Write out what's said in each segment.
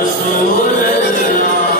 رسول اللہ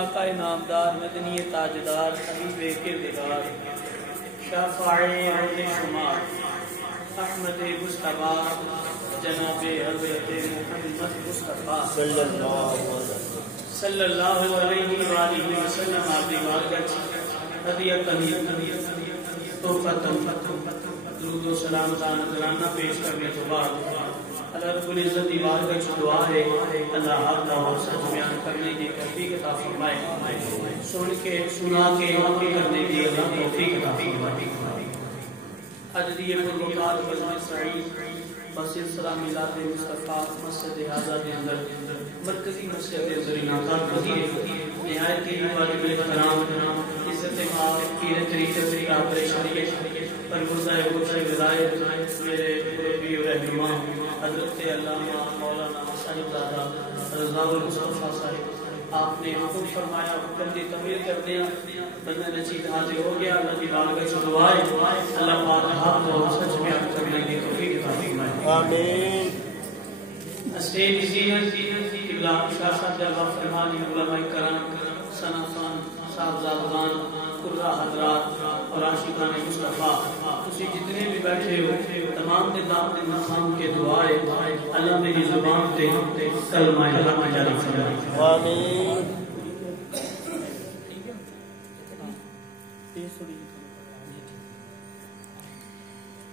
آقا نامدار مدنی تاجدار حبیب کردگار شافع روز شمار احمد مصطفیٰ جناب حضرت محمد مصطفیٰ صلی اللہ علیہ وآلہ وسلم آبی وارگت ہدیتاً تحفتاً درود و سلام نذرانہ پیش کرنے تو بعد اللہ رب العزت دیوار کا جو دعا ہے اللہ حق کا اور سچ بیان کرنے کی توفیق عطا فرمائے، سن کے سنا کے عمل کرنے کی اللہ توفیق عطا فرمائے۔ آج دیئے ملکات بزم سعید بصیر سلام میلاد مصطفیٰ مسجد حاضر کے اندر مرکزی مسجد انعقاد پذیر نہایت ہی واجب احترام عزت مآب پیر طریقت سے آپریشن پر گزائے گزائے ولایت میرے مربی و رہنما حضرت علامہ مولانا صاحبزادہ رضا المصطفیٰ صاحب، آپ نے حکم فرمایا، حکم دی تعمیر کر دیا، بندہ نصیب حاضر ہو گیا۔ اللہ کی بارگاہ سے دعائیں اللہ پاک حق اور سچ بیان کرنے کی توفیق عطا فرمائے، آمین۔ اسٹیج زینت قبلہ شاہ صاحب جلوہ فرمانی علماء کرام ثنا خان صاحبزادگان قرہ حضرات اور عاشقان مصطفیٰ، تسی جتنے بھی بیٹھے ہو تمام نظام مقام کے دعائیں اللہ میری زبان تے کلمہ حق جاری فرمائے، آمین۔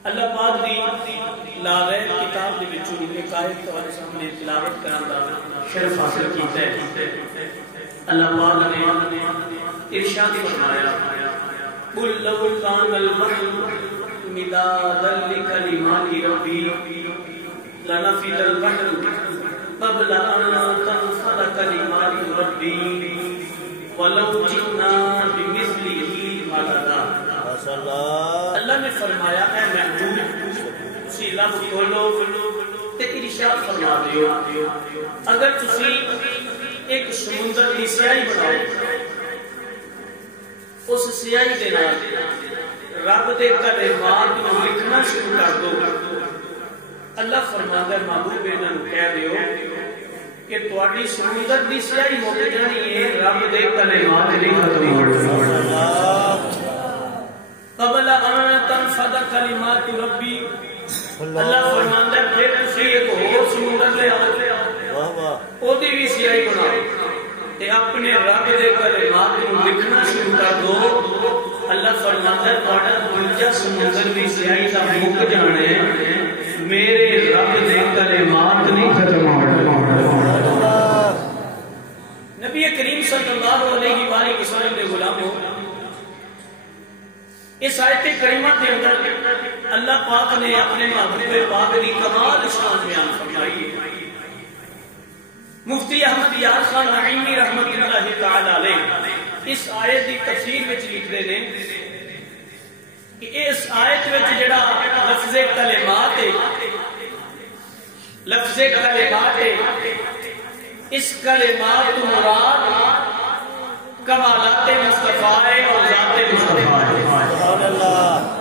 اللہ پاک دی لاغیر کتاب دی بچوں ایک آیت تمہارے سامنے تلاوت کرنا شرف حاصل کیتا ہے۔ اللہ پاک نے ارشاد فرمایا قُلْ لَوْ كَانَ الْبَحْرُ مِدَادًا لِكَلِمَاتِ رَبِّي لَنَفِدَ الْبَحْرُ قَبْلَ أَن تَنفَدَ كَلِمَاتُ رَبِّي وَلَوْ جِئْنَا بِمِثْلِهِ مَدَدًا۔ اللہ نے فرمایا اے محبوب تسی لفظ کھولو تے ارشاد فرما دیو، اگر تسی ایک سمندر کی سیاہی بناؤ، اس سیاہی دے نال رب دے کلمات نو لکھنا شروع کر دو، اللہ فرماتا ہے محبوب انہاں نوں کہہ دیو کہ تواڈی سمندر دی سیاہی مک جانی ہے، رب دے کلمات نہیں ختم ہونے۔ قبل ان تنفد کلمات ربی، اللہ فرماتا ہے پھر تسی ایک اور سمندر لے آؤ، او دی بھی سیاہی بناؤ تے اپنے رب دے کلمات کو لکھنا شروع کر دو، اللہ فرماتا ہے تہاڈا دنیا سمندر دی سیاہی دا مک جانا ہے، میرے رب دے کلمات نہیں ختم ہونے۔ نبی کریم صلی اللہ علیہ وآلہ وسلم دے غلاموں، اس آیت کریمہ کے اندر اللہ پاک نے اپنے محبوب پاک دی کمال شان بیان فرمائی ہے۔ مفتی احمد یار خان نعیمی رحمت اللہ تعالی علیہ اس آیت دی تفسیر وچ لکھدے نے کہ اس آیت وچ جڑا لفظ کلمات ہے، لفظ کلمات ہے، اس کلمات مراد کمالات مصطفیٰ اور ذات مصطفیٰ ہے، سبحان اللہ۔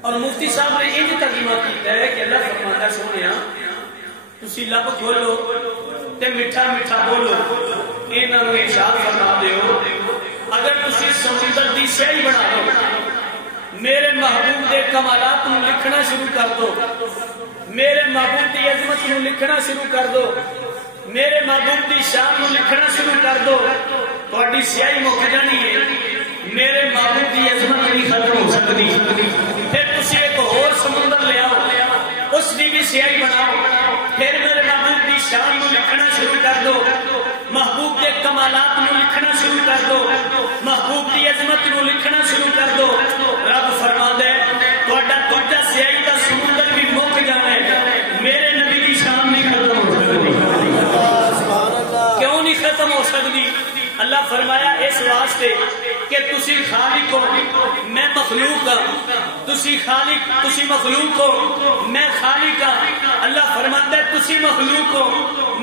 اور مفتی صاحب نے یہ ترجمہ کیتا ہے کہ اللہ فرماتا ہے سونیا تسی لب کھولو تے میٹھا میٹھا بولو، انہاں نوں ارشاد فرما دیو اگر تسی سمندر دی سیاہی بنا دو، میرے محبوب دے کمالات نوں لکھنا شروع کر دو، میرے محبوب دی عظمت نوں لکھنا شروع کر دو، میرے محبوب دی شان نوں لکھنا شروع کر دو، تہاڈی سیاہی مک جانی ہے، میرے محبوب دی عظمت نہیں ختم ہو سکتی۔ پھر تسی ایک اور سمندر لے آؤ، اس دی بھی سیاہی بناؤ، پھر میرے محبوب دی شان نو لکھنا شروع کر دو، محبوب دے کمالات نو لکھنا شروع کر دو، محبوب دی عظمت نو لکھنا شروع کر دو، رب فرماتا ہے تہاڈا دوجا سیاہی دا سمندر بھی مک جانا ہے، میرے نبی دی شان نہیں ختم ہو سکتی۔ کیوں نہیں ختم ہو سکتی؟ اللہ فرمایا اس واسطے کہ تسی خالق ہو میں مخلوق ہوں، تسی خالق تسی مخلوق ہو میں خالق ہوں، اللہ فرماتا ہے تسی مخلوق ہو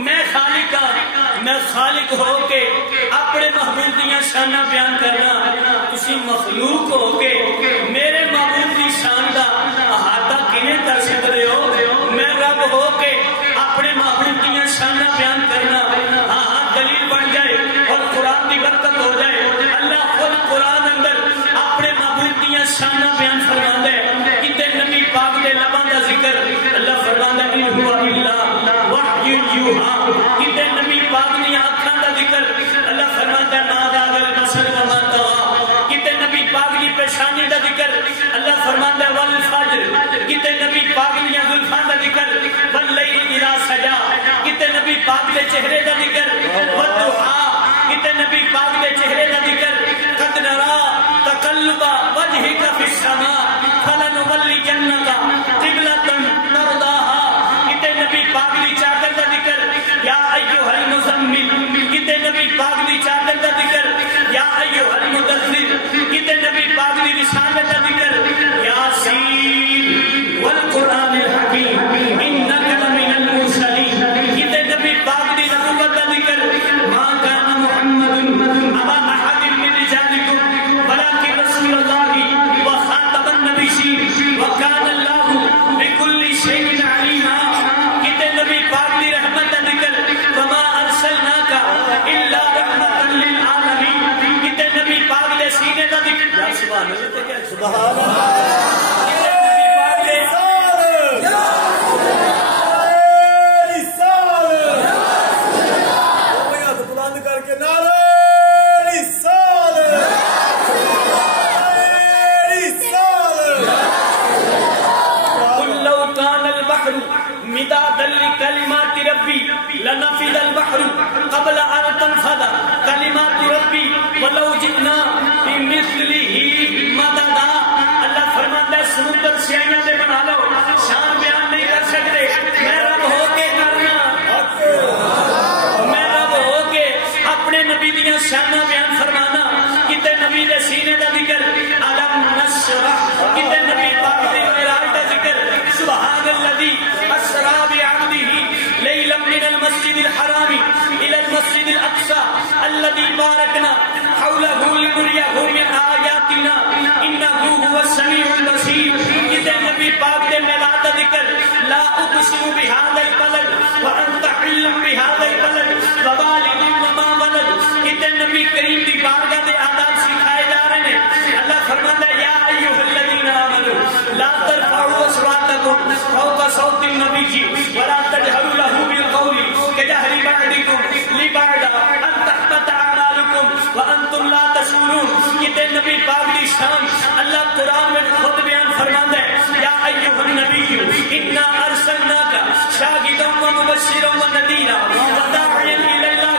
میں خالق ہوں، میں خالق ہو کے اپنے محبوب دیاں شاناں بیان کرنا، تسی مخلوق ہو کے میرے محبوب دی شان دا احاطہ کیویں کر سکتے ہو؟ میں رب ہو کے اپنے محبوب دیاں شاناں بیان کرنا، ہاں ہاں دلیل بن جائے اور قرآن دی پاک دے چہرے دا ذکر والضحا کتے نبی پاک دے چہرے دا ذکر قد نرا تقلب وجهك في السماء فلنولينك قبلة ترضاها کتے نبی پاک دی چادر دا ذکر یا ایھا المزمل کتے نبی پاک دی چادر دا ذکر یا ایھا المدثر کتے نبی پاک دی رسالت دا ذکر یاسین والقرآن الحکیم انک لمن المرسلین کتے نبی پاک دی نبوت دا ذکر ما کان محمد ابا احد من رجالکم ولکن رسول اللہ وخاتم النبیین وکان اللہ بکل شیء علیما کتے نبی پاک دی رحمت دا ذکر وما ارسلناک الا رحمتا للعالمین کتے نبی پاک دے سینے دا ذکر یا سبحان اللہ سبحان اللہ مدادا لكلمات ربي لنفذ البحر قبل أن تنفذ كلمات ربي ولو جئنا بمثله مددا اللہ فرماتا ہے سمندر سے آئیں سے بنا لو شان بیان نہیں کر سکتے میں رب ہو کے کرنا میں رب ہو کے اپنے نبی دیاں شانہ بیان فرمانا کتے نبی دے سینے دا ذکر علم نشرح کتے نبی پاک دے معراج دا ذکر سبحان الذی اسرا بعبده لیلا من المسجد الحرام الى المسجد الاقصى الذي باركنا حوله لنريه من آیاتنا انه هو السمیع البصیر کتے نبی پاک دے معراج دا ذکر لا اقسم بهذا البلد وانت حل بهذا البلد ووالد وما ولد کتے نبی کریم دی بارگاہ دے آداب سکھائے جا رہے ہیں اللہ فرماتا ہے یا ایھا الذین آمنوا لا ترفعوا اصواتکم فوق صوت النبی ولا تجهروا له بالقول كجهر بعضكم لبعض ان تحبط اعمالكم وانتم لا تشعرون کتے نبی پاک دی شان اللہ قرآن میں خود بیان فرماتا ہے یا ایھا النبی انا ارسلناک شاہدا ومبشرا ونذیرا وداعیا الی اللہ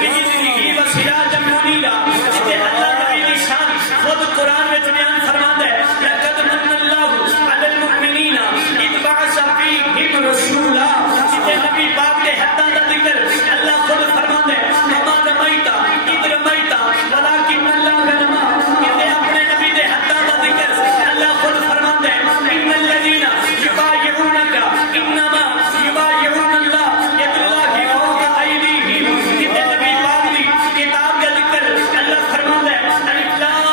باذنہ وسراجا منیرا کتے اللہ نبی دی شان خود قرآن میں بیان فرماتا ہے لقد من اللہ علی المؤمنین اذ بعث فیہم رسولا کتے نبی پاک دے حداں دا ذکر اللہ خود فرماتا ہے وما رمیت اذ رمیت ولکن اللہ رمى کتے اپنے نبی دے حداں دا ذکر اللہ خود فرماتا ہے ان الذین یبایعونک انما یبایعون اللہ ید اللہ فوق ایدیہم کتے نبی پاک دی کتاب کا ذکر اللہ فرماتا ہے الف لام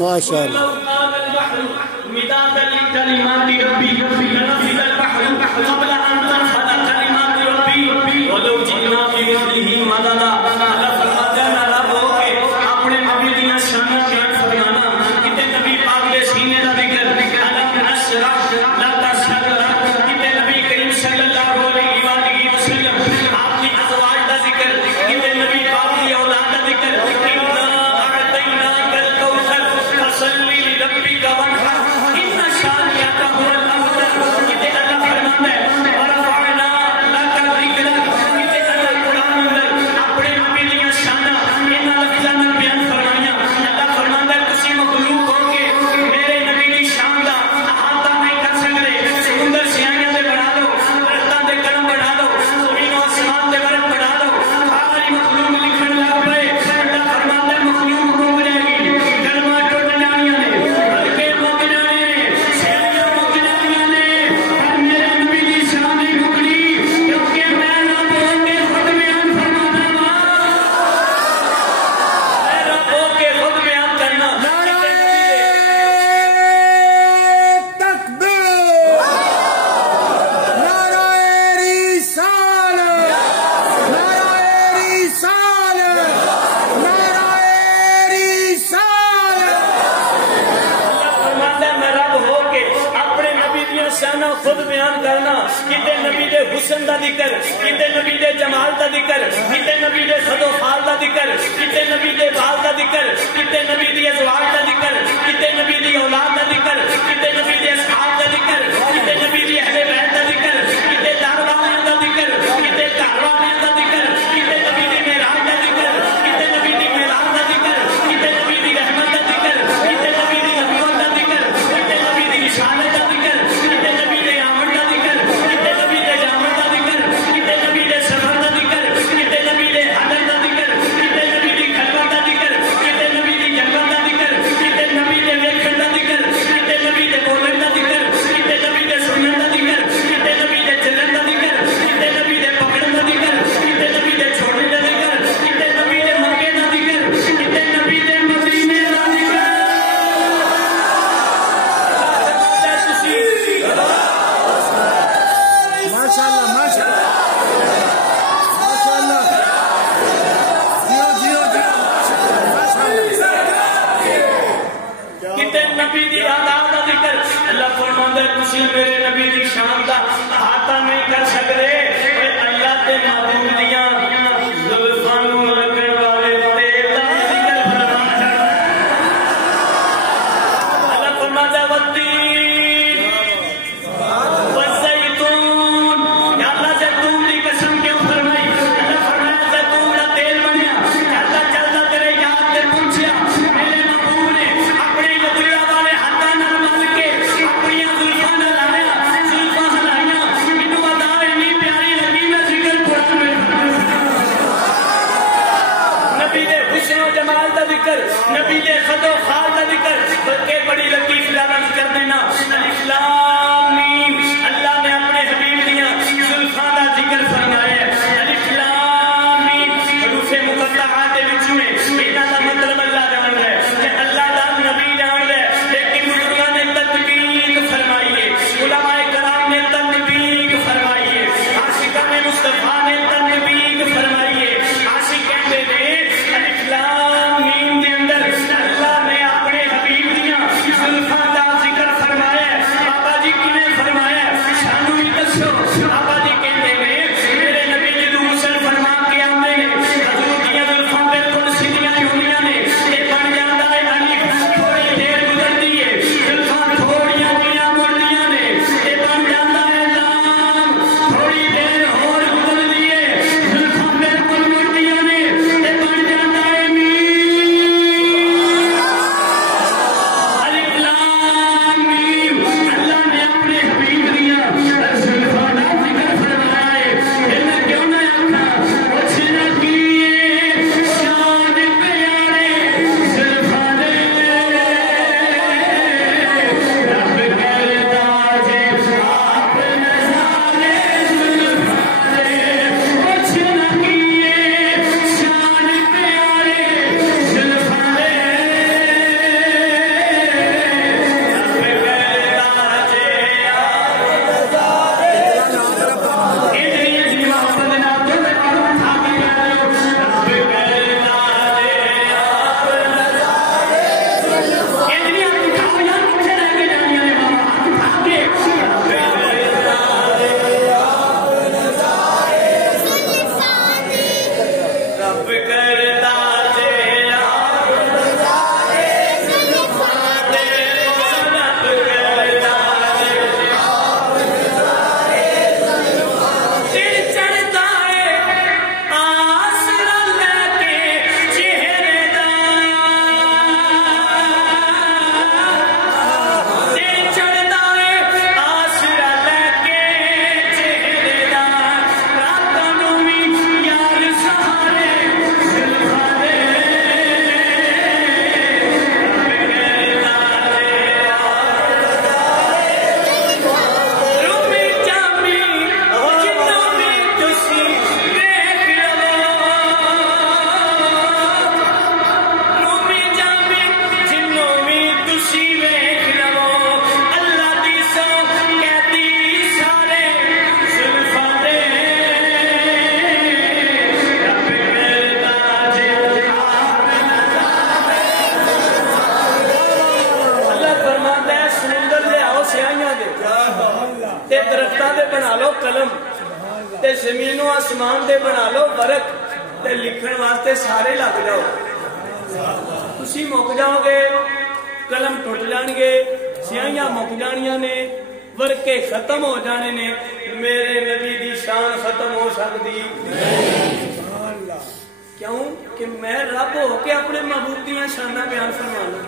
ماشاءاللہ مدادا لکلمات ربی لنفذ البحر قبل ان تنفذ کلمات ربی ولو جئنا بمثله مددا اللہ فرماتا ہے رب ہو کے اپنے نبی دیاں شاناں بیان فرمانا کتے نبی پاک دے سینے دا ذکر علم نشرح لک صدرک کتے نبی کریم صلی اللہ علیہ وآلہ وسلم آپ کی ازواج دا ذکر کتے نبی پاک دی اولاد دا ذکر انا اعطیناک الکوثر فصلی حسن دا ذکر، کتے نبی دے جمال دا ذکر، کتے نبی دے صد و فال دا ذکر، کتے نبی دے بال دا ذکر، کتے نبی دی ازواج دا ذکر، کتے نبی دی اولاد دا ذکر، کتے نبی دے اصحاب دا ذکر، کتے نبی دی اہل بیت دا ذکر، کتے داروانے دا ذکر، کتے کاروانے دا ذکر، کتے نبی دی معراج دا ذکر، کتے نبی دی معراج دا ذکر، کتے نبی دی رحمت دا ذکر، کتے نبی دی نبوت دا ذکر، کتے نبی دی رسالت دا ذکر، کتے نبی دے آمد دا ذکر، کتے نبی دے جامد دا ذکر، کتے نبی دے سفر دا ذکر، کتے نبی دے حضر دا ذکر، کتے نبی دی خلوت دا ذکر، کتے نبی دی جلوت دا ذکر، کتے نبی دے ویکھن دا ذکر، کتے نبی دے بولن دا ذکر، کتے نبی دے سنن دا ذکر، کتے نبی دے چلن دا ذکر، کتے نبی دے پکڑن دا ذکر، کتے نبی دے چھوڑن دا ذکر، کتے نبی دے مکے دا ذکر، کتے نبی دے مدینے دا ذکر۔ ماشاءاللہ ماشاءاللہ ماشاءاللہ جیو کتے نبی دی آداب دا ذکر۔ اللہ فرماندا ہے تسی میرے نبی دی شان دا احاطہ نہیں کر سکتے، اے اللہ تے محبوب دیاں زلفاں نوں لگن والے تیل دا ذکر فرمایا۔ اللہ فرماندا ہے والتین والزیتون، یا اللہ زیتون دی قسم کیوں فرمائی؟ اللہ فرمایا زیتون دا تیل بنیا، چلتا چلتا تیرے یاد تے پہنچیا، میرے محبوب نے اپنے دریا والے ہاتھاں نال مل کے اپنی زلفاں نال لایا، تے زمین و آسمان دے بنا لو برک تے لکھن واسطے سارے لگ جاؤ تسی مک جاؤ گے قلم ٹوٹ جان گے سیاہیاں مک جانیاں نے ورکے ختم ہو جانے نے میرے نبی دی شان ختم ہو سکتی کیوں کہ میں رب ہو کے اپنے محبوب دیاں شانہ بیان فرمانا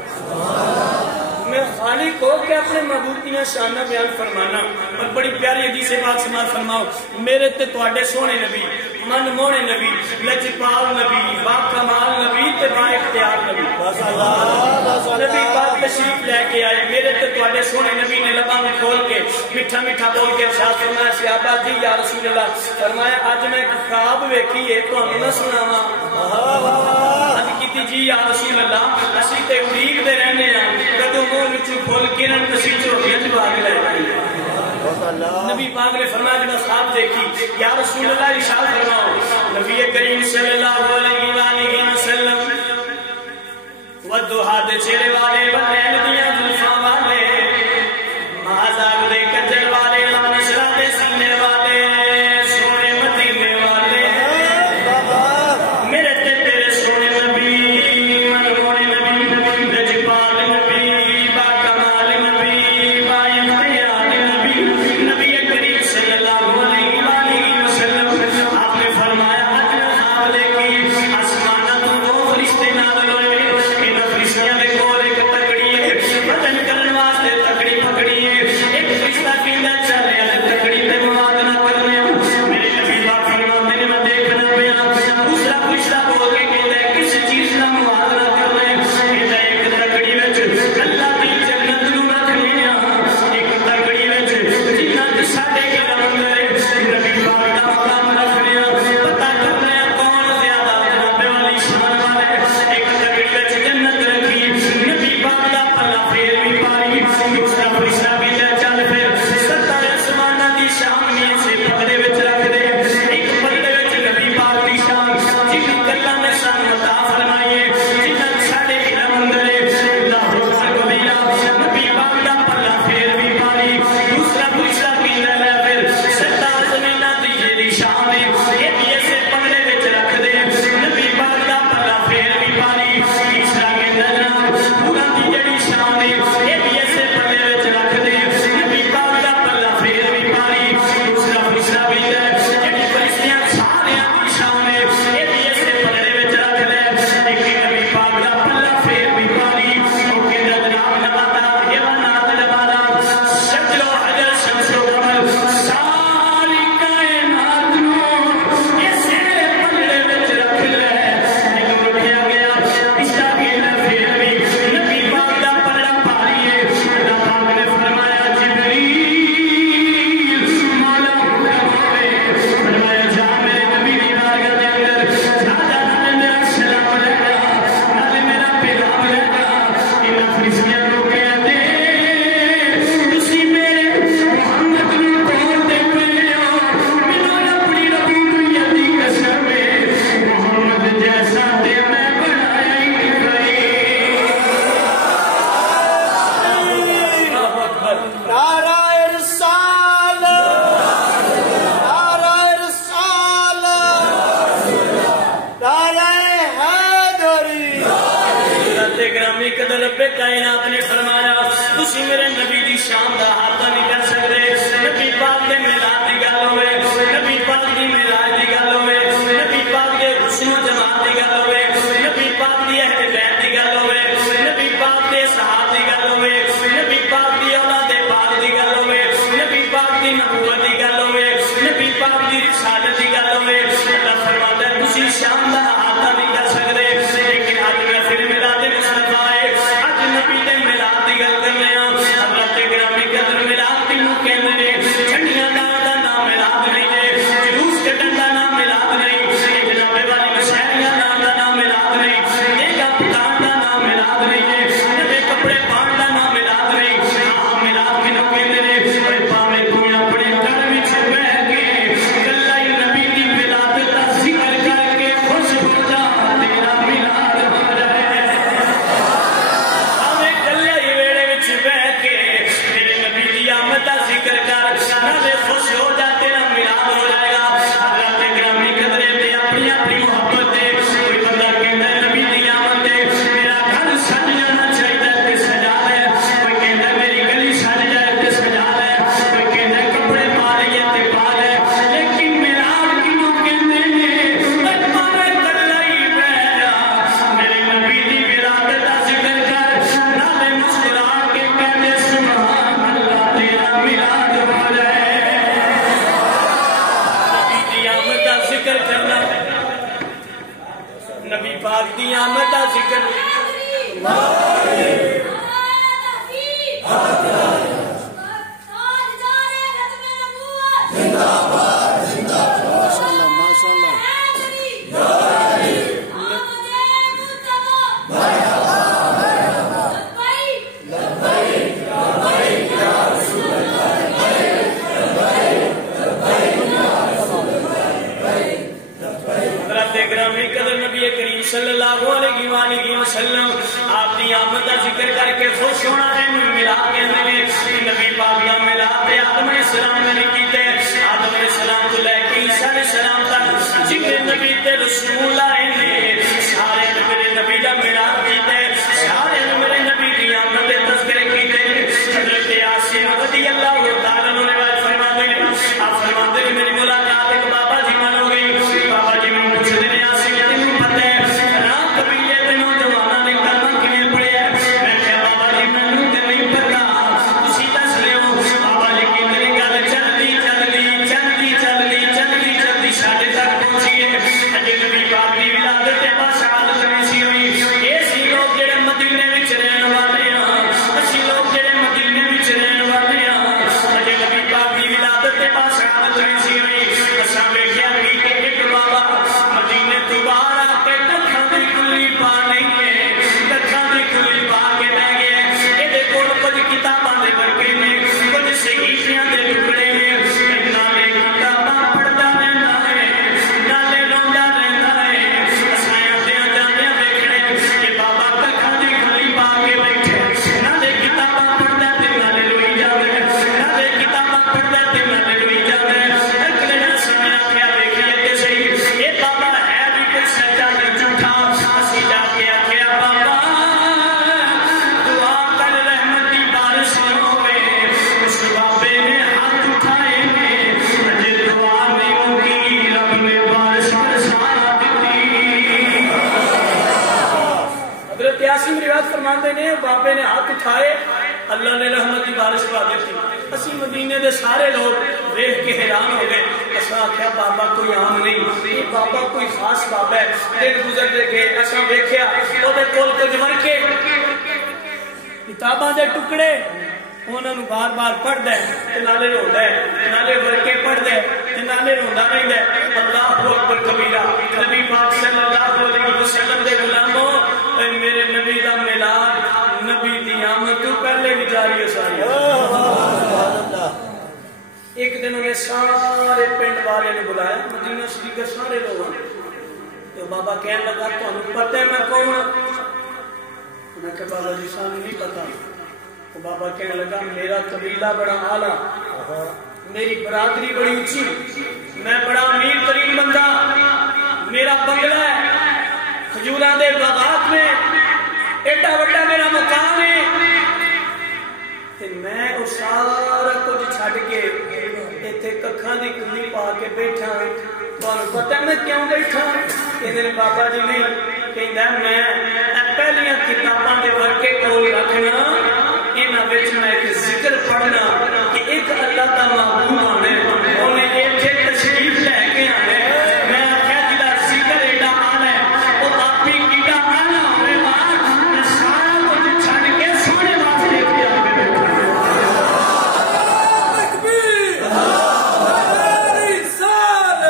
میں خالق ہو کے اپنے محبوب دیاں شانہ بیان فرمانا اور بڑی پیاری حدیث پاک سماعت فرماؤ میرے تے تواڈے سونے نبی من مونے نبی لجپال نبی با کمال نبی تے با اختیار نبی نبی پاک تشریف لے کے آئے میرے تے تواڈے سونے نبی نے لباں میں کھول کے میٹھا میٹھا بول کے ارشاد فرمایا صحابہ جی یا رسول اللہ فرمایا اج میں خواب ویکھی ہے تانوں نہ سناواں اج کیتی جی یا رسول اللہ اسی تے امید دے رہنے ہاں کدوں منہ وچوں کھول کرن کسی چوکیاں چ باغ لے آئی نبی پاک نے فرمایا جب خواب دیکھی یا رسول اللہ ارشاد فرماؤ نبی کریم صلی اللہ علیہ وآلہ وسلم والضحیٰ دے چہرے والے واللین دیاں زلفاں والے مہذاب دے کجل والے لمنشرہ دے سینے والے سونے مدینے والے میرے تے تیرے سونے نبی من مونے نبی لجپال نبی با کمال نبی با اختیار نبی نبی کریم صلی اللہ علیہ وآلہ وسلم آپ نے فرمایا اجر خواب دیکھی آسمانہ تو دو فرشتے نازل ہوئے ان فرشتیاں دے کول ایک تکڑی ہے بدن کرن واسطے تکڑی پکڑی ہے ایک فرشتہ کہندا چلے ال تکڑی تے مواد نہ کرنے میرے نبی پاک فرماتے ہیں میں دیکھنا پیا دوسرا فرشتہ بول کے کہندا ہے کس چیز دا مواد نہ کرنے کہندا ایک تکڑی وچ اللہ دی جنت نو رکھنے ایک تکڑی وچ جنت ساڈے گھر اندر نبی پاک دا مقام رکھنے پتہ کرنے کون زیادہ جناب والی شان والا ہے ایک تکڑی وچ جنت رکھی نبی پاک دا پلا پھیر بھی پاری دوسرا فرشتہ بھی چل پھر ستر آسماناں دی شان میں سے پردے وچ رکھ دے ایک پردے وچ نبی پاک دی شان جن گلاں نے سانوں عطا فرمائیے جنت ساڈے علم اندر اللہ اکبر کبیرہ نبی پاک دا پلا پھیر بھی پاری دوسرا فرشتہ بھی لے پھر ستر زمیناں دی جیڑی شان ہے یہ بھی ایسے پردے وچ رکھ دے نبی پاک دا پلا پھیر بھی پاری تیسرا کہندا جناب پورا دی جیڑی شان ہے یہ بھی ایسے پردے وچ رکھ دے نبی پاک دا پلا پھیر بھی پاری دوسرا فرشتہ بھی لے جیڑی فرشتیاں ساریاں دی شان ہے یہ بھی ایسے پردے وچ رکھ دے ایک نبی پاک دا پلا پھیر بھی پاری او کہندا جناب نباتات حیوانات جمالات شجر و حجر شمس و قمر ساری کائنات نو ایسے پردے وچ رکھ لے جدوں رکھیا گیا فرشتہ کہندا پھر بھی نبی پاک دا پلا بھاری ہے اللہ پاک نے فرمایا جبریل مولا حکم ہوئے فرمایا جا میرے نبی دی بارگاہ دے اندر جا نال میرا سلام لے نال میرا پیغام لے ان فرشتیاں کو کہہ دے تسی میرے محمد نو کون دے پے ہو مینوں اپنی ربوبیت دی قسم ہے محمد جیسا تے میں بنایا ہی نہیں نعرہ رسالت نعرہ رسالت نعرہ حیدری حضرت گرامی قدر رب کائنات نے فرمایا تسی میرے نبی دی شان دا احاطہ نہیں کر سکتے نبی پاک دے میلاد دی گل ہوئے نبی پاک دی معراج دی گل ہوئے نبی پاک دے حسن و جمال دی گل ہوئے نبی پاک دی اہل بیت دی گل ہوئے نبی پاک دے صحابہ دی گل ہوئے نبی پاک دی اولاد پاک دی گل ہوئے نبی پاک دی نبوت دی گل ہوئے نبی پاک دی رسالت دی گل ہوئے اللہ فرماتا ہے تسی شان دا احاطہ نہیں کر سکتے لیکن اج میں پھر میلاد مصطفیٰ ہے اج نبی دے میلاد دی گل کرنے ہاں حضرت گرامی قدر میلاد دی پاک دی آمد دا ذکر صلی اللہ علیہ وآلہ وسلم آپ دی آمد کا ذکر کر کے خوش ہونا ہے ملا کے نبی پاک یا ملا تے آدم علیہ السلام نے کیتے آدم علیہ السلام کو لے کے عیسیٰ علیہ السلام تک جتنے نبی تے رسول آئے نے سارے میرے نبی دا میلاد کیتے سارے میرے نبی دی آمد کے تذکرے کیتے حضرت یاسین رضی اللہ تعالیٰ عنہ روایت فرماتے ہیں آپ فرماتے ہیں میری ملاقات ایک بابا جی من ہو گئی بابا جی میں پوچھ دے یاسین تینوں پتہ ہے باپے نے ہاتھ اٹھائے اللہ نے رحمت کی بارش پا دیتی اسی مدینے دے سارے لوگ دیکھ کے حیران ہو گئے اسا آخیا بابا کوئی عام نہیں یہ بابا کوئی خاص بابا ہے دن گزر دے گئے اسا دیکھیا وہ دے کول کچھ ورکے کتاباں دے ٹکڑے انہوں نے بار بار پڑھ دے نالے روندا ہے نالے ورکے پڑھ دے نالے روندا نہیں دے اللہ اکبر کبیرہ نبی پاک صلی اللہ علیہ وسلم دے غلاموں میرے نبی دا میلاد نبی دی آمد تو پہلے بھی جاری ہے ساری ایک دن انہیں سارے پنڈ والے نے بلایا مدینہ شریف کے سارے لوگوں نے تو بابا کہنے لگا تو انہیں پتہ ہے میں کون میں کہ بابا جی سانو نہیں پتا تو بابا کہنے لگا میرا قبیلہ بڑا اعلیٰ میری برادری بڑی اونچی میں بڑا امیر ترین بندہ میرا بنگلہ ہے کھجوراں دے باغات میں ایڈا بڑا میرا مقام ہے تے میں او سارا کچھ چھڈ کے ایتھے ککھاں دی کلی پا کے بیٹھا تانوں پتہ میں کیوں بیٹھا کہندے بابا جی نہیں کہندا میں پہلیاں کتاباں دے ورکے کول رکھنا انہاں وچ میں ایک ذکر پڑھنا کہ ایک اللہ دا معبود آنے انہیں ایتھے تشریف لے کے آنے میں آخیا جدا ذکر ایڈا آنا ہے وہ آپ ہی کیڈا آنا ہوئے بات میں سارا کچھ چھڑ کے سونے واسطے کے آگے بیٹھا تکبیر ہماری سال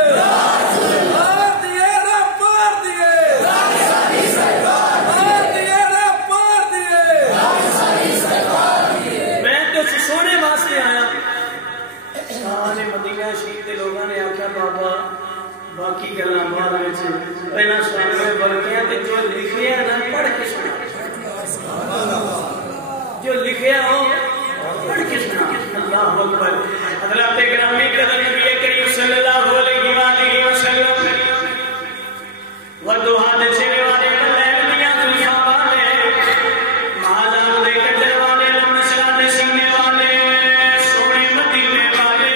مار دیے نا پار دیے مار دیے نا پار دیے میں تو سونے واسطے آیا سارے مدینہ شریف کے لوگوں نے آخیا بابا باقی گلاں بعد وچ پہلا سامنے بلکیاں تے جو لکھیا نا پڑھ کے سنا جو لکھیا ہو پڑھ کے سنا اللہ اکبر حضرات گرامی قدر نبی کریم صلی اللہ علیہ وآلہ وسلم والدہا دے چہرے والے ملائک دیاں زلفاں والے مہاجان دے کٹر والے لمشرا دے سینے والے سونے مدینے والے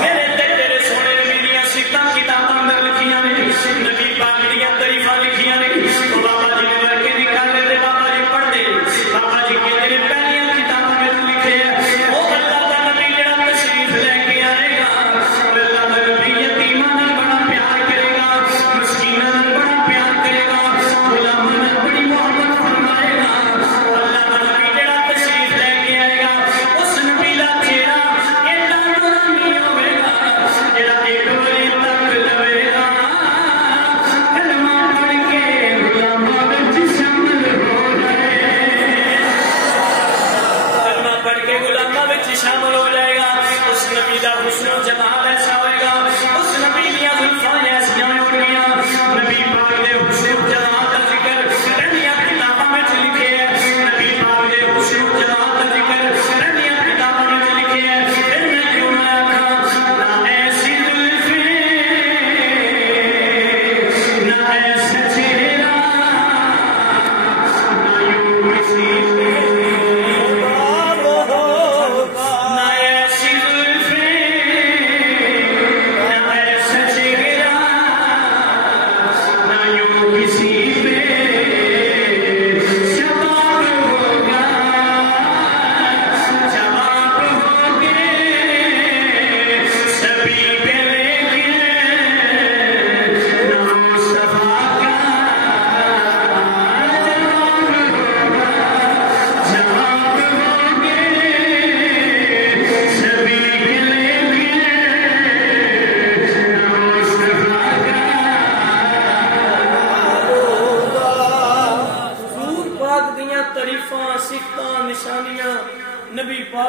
میرے تے تیرے سونے نبی دیاں سیتاں کتاباں اندر لکھیاں نے نبی پاک دیاں تعریفاں لکھیاں نے بابا جی نے ورکے نکالے تے بابا جی پڑھ دے بابا جی کے تیرے پہلیاں کتاباں میں لکھے وہ اللہ دا نبی جڑا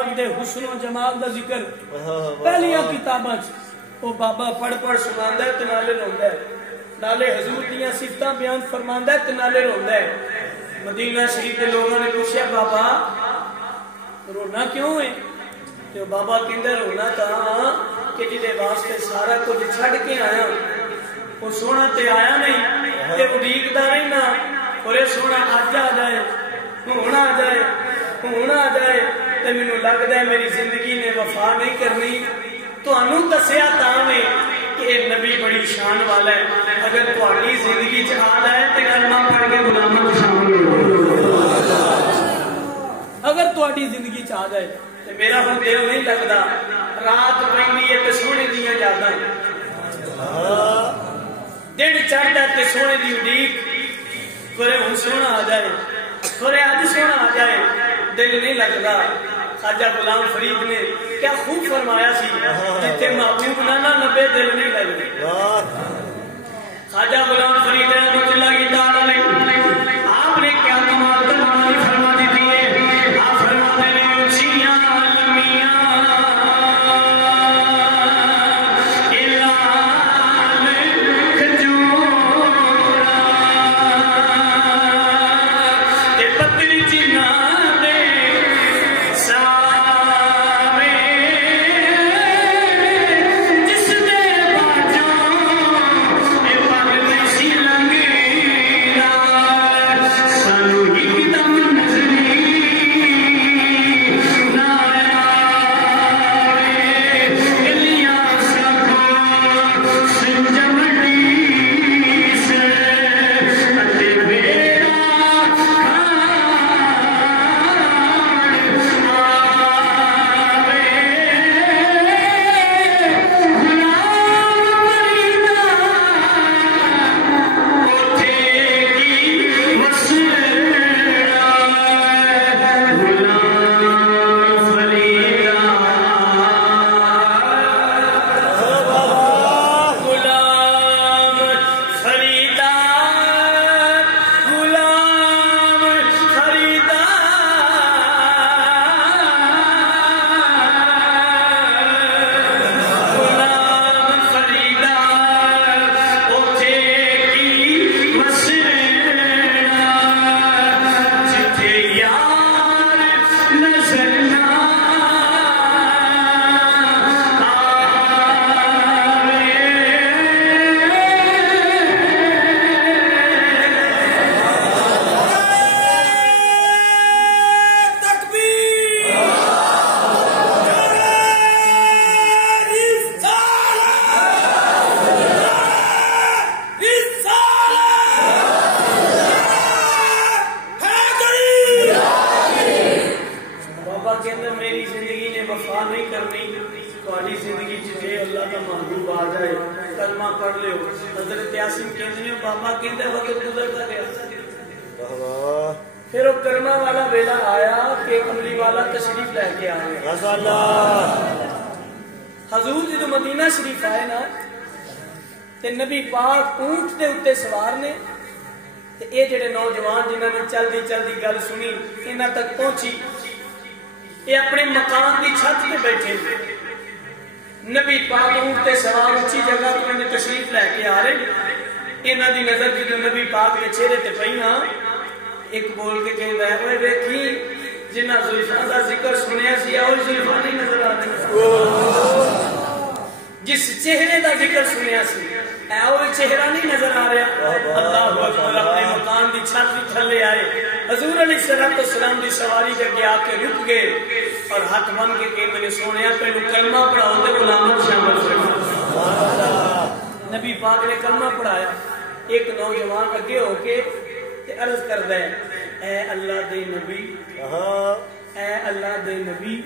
پاک دے حسن و جمال دا ذکر پہلیاں کتاباں وہ بابا پڑھ پڑھ سناندا ہے تے نالے روندا ہے، نالے حضور دیاں صفتاں بیان فرماندا ہے تے نالے روندا ہے۔ مدینہ شریف کے لوگوں نے پوچھا بابا رونا کیوں ہے؟ تو بابا کہندا رونا تاں کہ جدے واسطے سارا کچھ چھڈ کے آیا وہ سونا تے آیا نہیں تے اڈیکدا نہیں نا، اور سونا اج آ جائے ہن آ جائے ہن آ جائے تے مینوں لگدا ہے میری زندگی نے وفا نہیں کرنی۔ تانوں دسیا تاں میں کہ نبی بڑی شان والا ہے، اگر تہاڈی زندگی چ آ جائے تے کلمہ پڑھ کے غلاماں وچ شامل ہو اگر تہاڈی زندگی چ آ جائے تے میرا ہن دل نہیں لگدا، رات پیندی ہے تے سونے دیاں یاداں، دن چڑھدا تے سونے دی اڈیک، کرے ہن سونا آ جائے کرے اج سونا آ جائے، دل نہیں لگدا۔ خواجہ غلام فرید نے کیا خوب فرمایا سی، جتھے محبوب نہ لبے دل نہیں لگدے۔ خواجہ غلام فرید رحمۃ اللہ تعالی علیہ آپ نے کیا کمال فرما دی تھی، آپ فرماتے ہیں اونچیاں لمیاں پھر وہ کرما والا ویلا آیا کہ کملی والا تشریف لے کے آئے۔ حضور جدو مدینہ شریف آئے نا تے نبی پاک اونٹ دے اتے سوار نے تے اے جڑے نوجوان جنہاں نے چلدی چلدی گل سنی انہاں تک پہنچی، اے اپنے مکان دی چھت تے بیٹھے، نبی پاک اونٹ تے سوار اونچی جگہ تے انہیں تشریف لے کے آ رہے، انہاں دی نظر جدو نبی پاک دے چہرے تے پئی نا ایک بول کے کہندا ہے اوے ویکھی جنہاں زلفاں دا ذکر سنیا سی او زلفاں نہیں نظر آندی، جس چہرے دا ذکر سنیا سی اے او چہرہ نہیں نظر آ رہا۔ اللہ اکبر، اپنے مکان دی چھت بھی تھلے آئے، حضور علیہ السلام دی سواری دے اگے آ کے رک گئے اور ہاتھ بن کے کہندے نے سونیا پہلو کلمہ پڑھاؤ تے غلاموں شامل فرماؤ۔ نبی پاک نے کلمہ پڑھایا، ایک نوجوان اگے ہو کے عرض کردا ہے اے اللہ دے نبی، اے اللہ دے نبی،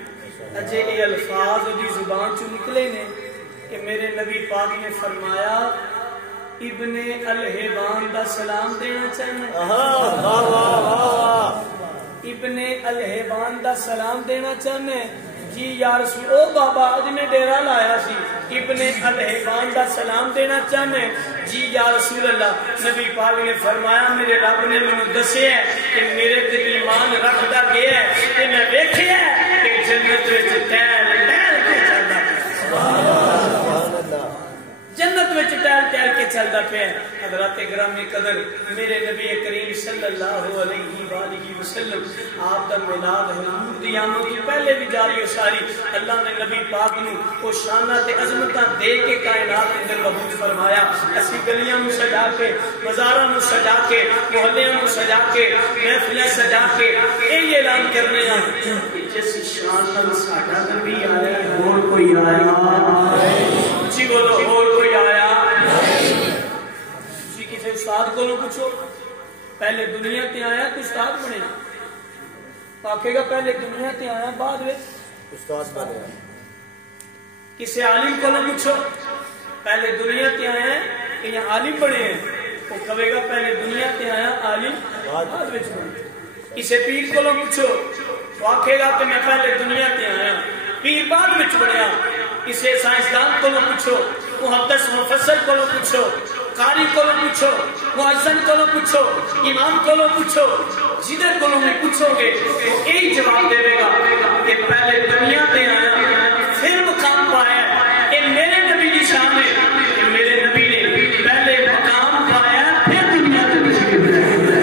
اجے اے الفاظ دی زبان چوں نکلے نے کہ میرے نبی پاک نے فرمایا ابن الہبان دا سلام دینا چاہنا، ابن الہبان دا سلام دینا چاہنا جی یا رسول، او بابا اج میں ڈیرا لایا سی، ابن الہبان دا سلام دینا چاہنا جی یا رسول اللہ۔ نبی پاک نے فرمایا میرے رب نے مینوں دسیا ہے کہ میرے تے ایمان رکھدا گیا ہے تے میں ویکھیا ہے کہ جنت وچ ٹہل ٹہل کے چلدا جنت وچ ٹہل ٹہل کے چلدا پیا حضرات گرامی قدر میرے نبی کریم صلی اللہ علیہ وآلہ وسلم آپ دا میلاد حضور دی آمد تو پہلے بھی جاری و ساری اللہ نے نبی پاک نو وہ شانہ تے عظمتاں دے کے کائنات اندر مبعوث فرمایا اسی گلیاں نو سجا کے بازاراں نو سجا کے محلیاں نو سجا کے محفلیں سجا کے یہ اعلان کرنے ہیں جس شان نال ساڈا نبی آیا اور کوئی آیا جی بولو اور کوئی آیا جی کسی استاد کو لو پوچھو پہلے دنیا تے آیا تو استاد بنے آکھے گا پہلے دنیا تے آیا بعد میں استاد بنے کسی عالم کو لو پوچھو پہلے دنیا تے آیا کہ یہ عالم بنے ہیں وہ کہے گا پہلے دنیا تے آیا عالم بعد میں بنے کسی پیر کو لو پوچھو وہ آکھے گا کہ میں پہلے دنیا تے آیا پیر بعد میں بنیا کسی سائنسدان کو لو پوچھو محدث مفسر کو لو پوچھو قاری کو لو پوچھو مؤذن کو لو پوچھو امام کو لو پوچھو جدھر کو لو پوچھو گے تو یہی جواب دے گا کہ پہلے دنیا تے آیا پھر مقام پایا یہ میرے نبی کی شان ہے کہ میرے نبی نے پہلے مقام پایا پھر دنیا تے تشریف لے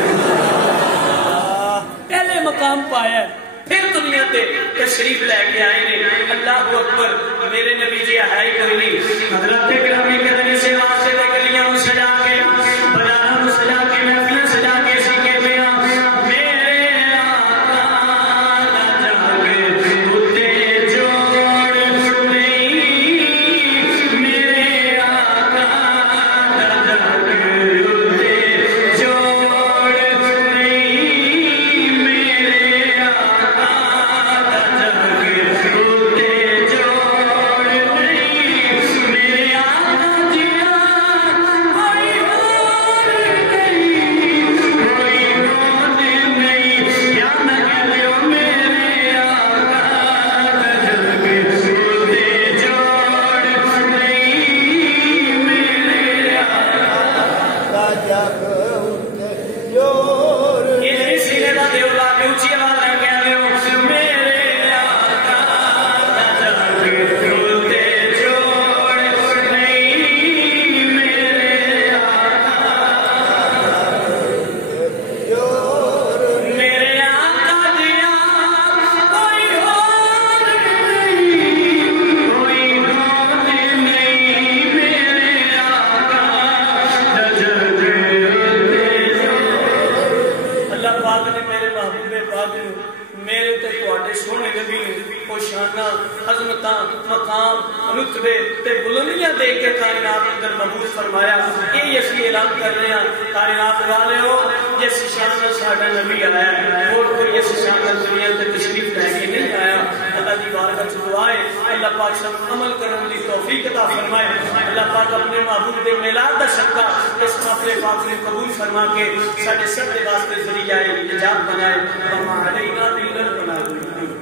پہلے مقام پایا پھر دنیا تے تشریف لے کے آئے نے اللہ اکبر میرے نبی جی ہے کوئی نہیں حضرت گرامی قدر سے واسطے گلیاں سجا کے بازاراں سجا کے محفلیں سجا کے سیکھے پیا میرے آقا نہ جاگے اتے جوڑ نہیں میرے آقا نہ جاگے اتے جوڑ نہیں میرے آقا نہ جاگے اتے جوڑ نہیں میرے آقا جیا کوئی اور نہیں کوئی موت نہیں یا نہ کہو میرے آقا نہ جاگے اتے جوڑ نہیں میرے آقا یہ سینے دا دیو لا کے اونچی آواز لے کے آئے ہو میرے آقا نہ جاگے اتے جوڑ نہیں میرے آقا میرے آقا دیا کوئی اور نہیں کوئی موت نہیں میرے آقا نہ جاگے اتے اللہ پاک نے میرے محبوب پاک نے میرے تے تواڈے سونے نبی نے وہ شانہ عظمتاں مقام رتبے تے بلندیاں دے کے کائنات اندر مبعوث فرمایا یہ اسی اعلان کر رہے ہیں کائنات والے ہو جس شان نال ساڈا نبی آیا اور کوئی اس شان نال دنیا تے تشریف لے کے نہیں آیا اللہ دی بارگاہ وچ دعا ہے اللہ پاک سب عمل کرن دی توفیق عطا فرمائے اللہ پاک اپنے محبوب دے میلاد دا صدقہ اس محفل پاک نے قبول فرما کے ساڈے سب دے واسطے ذریعہ نجات بنائے وما علینا الا البلاغ المبین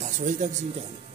بس وہی تک سیٹ ہے